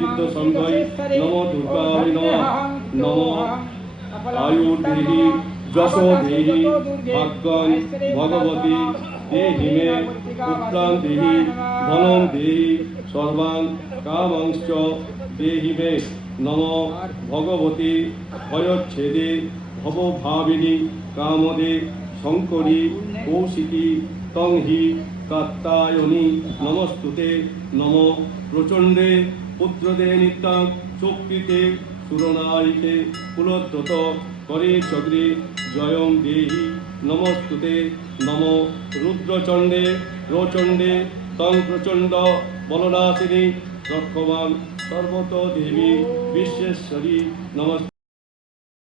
सिद्धसन्धै नमो दुर्गाय नमः आयुर्देहि যশো দেহি ভাগ্যং ভগবতী দেহি মে পুত্রাং দেহি ধনং দেহি সর্বাং কামাংশ্চ দেহি মে নম ভগবতী ভয়চ্ছেদে ভবভাবিনী কামদে শঙ্করী কৌশিকী তং হি কাত্তায়নী নমস্তুতে নম প্রচণ্ডে পুত্রদে নিত্যাং শক্তিতে সুরনারীতে কুলোদ্যত করে চক্রে জয়ং দেহি নমস্তুতে নম রুদ্রচণ্ডে প্রচণ্ডে তং প্রচণ্ড বলনাশিনী রক্ষমাং সর্বত দেবী বিশ্বেশ্বরী নমস্তে।